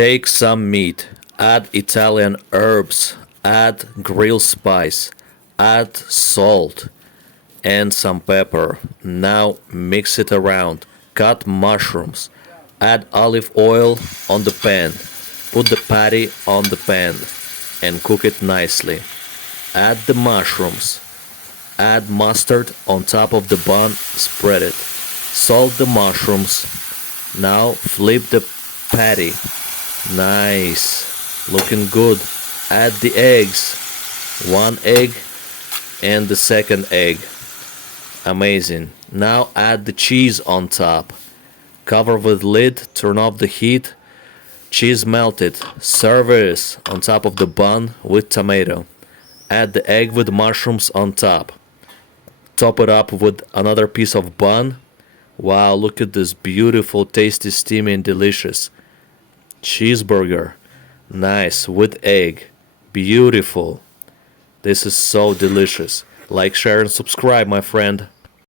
Take some meat, add Italian herbs, add grilled spice, add salt and some pepper. Now mix it around. Cut mushrooms. Add olive oil on the pan. Put the patty on the pan and cook it nicely. Add the mushrooms. Add mustard on top of the bun. Spread it. Salt the mushrooms. Now flip the patty. Nice. Looking good. Add the eggs. One egg and the second egg. Amazing. Now add the cheese on top. Cover with lid, turn off the heat. Cheese melted. Serve this on top of the bun with tomato. Add the egg with mushrooms on top. Top it up with another piece of bun. Wow, look at this beautiful, tasty, steamy and delicious cheeseburger. Nice, with egg. Beautiful. This is so delicious. Like, share and subscribe, my friend.